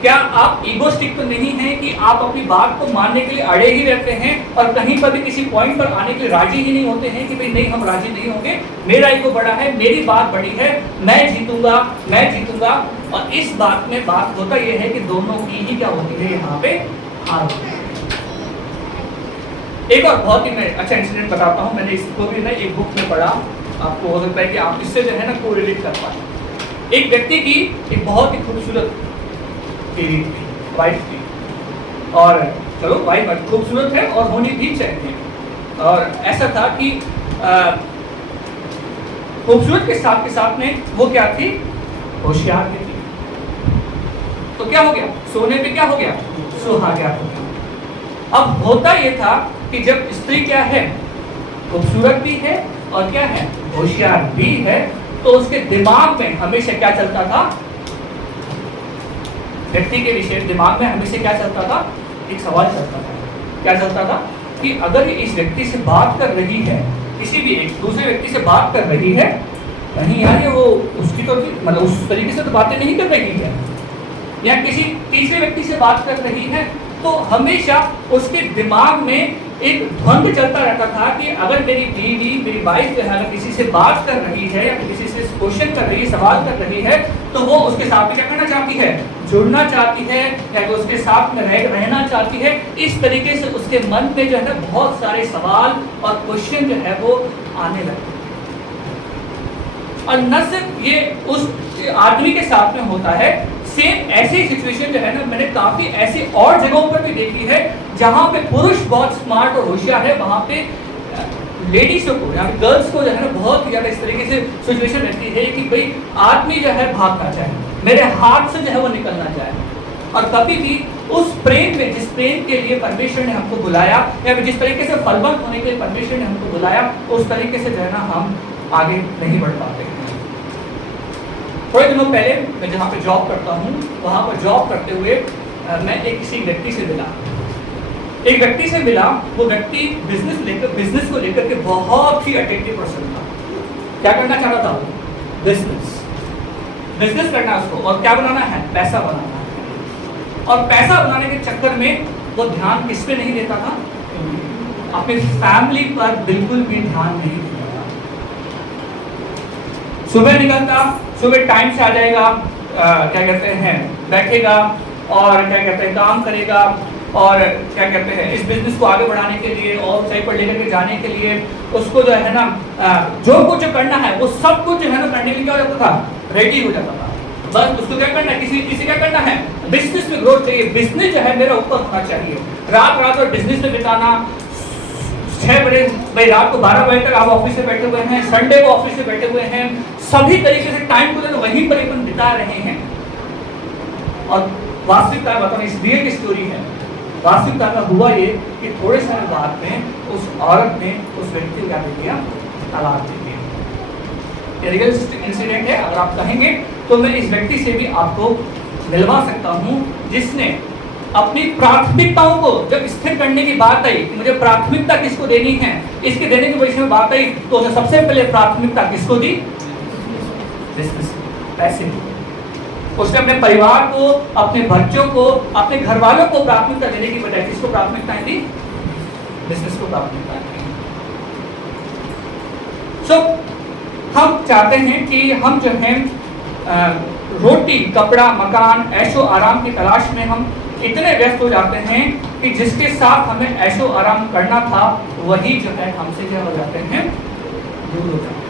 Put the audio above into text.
क्या आप ईगोस्टिक तो नहीं है कि आप अपनी बात को मानने के लिए अड़े ही रहते हैं और कहीं पर भी किसी पॉइंट पर आने के लिए राजी ही नहीं होते हैं कि भाई नहीं, हम राजी नहीं होंगे, मेरा ईगो बड़ा है, मेरी बात बड़ी है, मैं जीतूंगा। और इस बात में बात होता यह है कि दोनों की ही क्या होती है, यहाँ पे हार होती है। एक और बहुत ही मैं अच्छा इंसिडेंट बताता हूँ। मैंने इसको भी ना एक बुक में पढ़ा, आपको हो सकता है कि आप इससे जो है ना कोरिलेट कर पाए। एक व्यक्ति की एक बहुत ही खूबसूरत बीवी थी, वाइफ थी, और चलो वाइफ खूबसूरत है और होनी भी चाहिए। और ऐसा था कि खूबसूरत के साथ में वो क्या थी, होशियार भी थी। तो क्या हो गया, सोने पे क्या हो गया, सुहागा हो गया। अब होता ये था कि जब स्त्री क्या है, खूबसूरत भी है और क्या है, होशियार भी है, तो उसके दिमाग में हमेशा क्या चलता था, व्यक्ति के विषय दिमाग में हमेशा क्या चलता था, एक सवाल चलता था। क्या चलता था कि अगर ये इस व्यक्ति से बात कर रही है, किसी भी एक दूसरे व्यक्ति से बात कर रही है, कहीं यार ये वो उसकी तो मतलब उस तरीके से तो बातें नहीं कर रही है, या किसी तीसरे व्यक्ति से बात कर रही है, तो हमेशा उसके दिमाग में एक द्वंद्व चलता रहता था कि अगर मेरी बीवी, मेरी वाइफ जो है किसी से बात कर रही है या किसी से क्वेश्चन कर रही है, सवाल कर रही है, तो वो उसके साथ में क्या करना चाहती है, जुड़ना चाहती है, या उसके साथ में रहना चाहती है। इस तरीके से उसके मन में जो है ना बहुत सारे सवाल और क्वेश्चन जो है वो आने लगते हैं। और न सिर्फ ये उस आदमी के साथ में होता है, सेम ऐसी सिचुएशन जो है ना मैंने काफी ऐसी और जगहों पर भी देखी है, जहां पे पुरुष बहुत स्मार्ट और होशियार है, वहां पे लेडीज को, यहाँ पे गर्ल्स को जो है ना बहुत ज्यादा इस तरीके से सिचुएशन रहती है कि भाई आदमी जो है भागना चाहे, मेरे हाथ से जो है वो निकलना चाहे। और कभी भी उस प्रेम में, जिस प्रेम के लिए परमेश्वर ने हमको बुलाया, या जिस तरीके से फलवंत होने के लिए परमेश्वर ने हमको बुलाया, उस तरीके से जो है ना हम आगे नहीं बढ़ पाते हैं। थोड़े दिनों पहले मैं जहाँ पे जॉब करता हूँ, वहाँ पर जॉब करते हुए मैं किसी व्यक्ति से मिला। एक व्यक्ति से मिला, वो व्यक्ति बिजनेस को लेकर के बहुत ही अटेंटिव पर्सन था। क्या करना चाहता था, बिजनेस करना है उसको, और क्या बनाना है, पैसा बनाना है। और पैसा बनाने के चक्कर में वो ध्यान किस पे नहीं देता था, अपनी फैमिली पर बिल्कुल भी ध्यान नहीं देता था। सुबह निकलता, सुबह टाइम से आ जाएगा, क्या कहते हैं, बैठेगा और क्या कहते हैं काम करेगा, और क्या कहते हैं इस बिजनेस को आगे बढ़ाने के लिए और ऊंचाई पर लेकर के जाने के लिए उसको जो है ना जो कुछ करना है वो सब कुछ जो है ना करने के लिए क्या हो जाता था, रेडी हो जाता था। बस उसको क्या करना है, किसी क्या करना है, बिजनेस में ग्रोथ चाहिए, बिजनेस जो है मेरा ऊपर होना चाहिए। रात और बिजनेस में बिताना, 6 बजे भाई रात को 12 बजे तक आप ऑफिस से बैठे हुए हैं, संडे को ऑफिस से बैठे हुए हैं, सभी तरीके से टाइम को तो वहीं पर अपन बिता रहे हैं। और वास्तविकता बताना, इस रियल की स्टोरी है, वास्तविकता में हुआ ये कि थोड़े समय बाद में उस औरत ने उस व्यक्ति को क्या दे दिया, तलाक दे दिया। रियल इंसिडेंट है, अगर आप कहेंगे तो मैं इस व्यक्ति से भी आपको मिलवा सकता हूँ, जिसने अपनी प्राथमिकताओं को जब स्थिर करने की बात आई कि मुझे प्राथमिकता किसको देनी है, इसके देने की वजह में बात आई, तो उसने सबसे पहले प्राथमिकता किसको दी, पैसे। उसने अपने परिवार को, अपने बच्चों को, अपने घर वालों को प्राथमिकता देने की बजाय किसको प्राथमिकताएं दी, बिजनेस को प्राथमिकता दी। सो हम चाहते हैं कि हम जो है रोटी, कपड़ा, मकान, ऐशो आराम की तलाश में हम इतने व्यस्त हो जाते हैं कि जिसके साथ हमें ऐशो आराम करना था वही जो है हमसे क्या हो जाते हैं, दूर हो जाते हैं।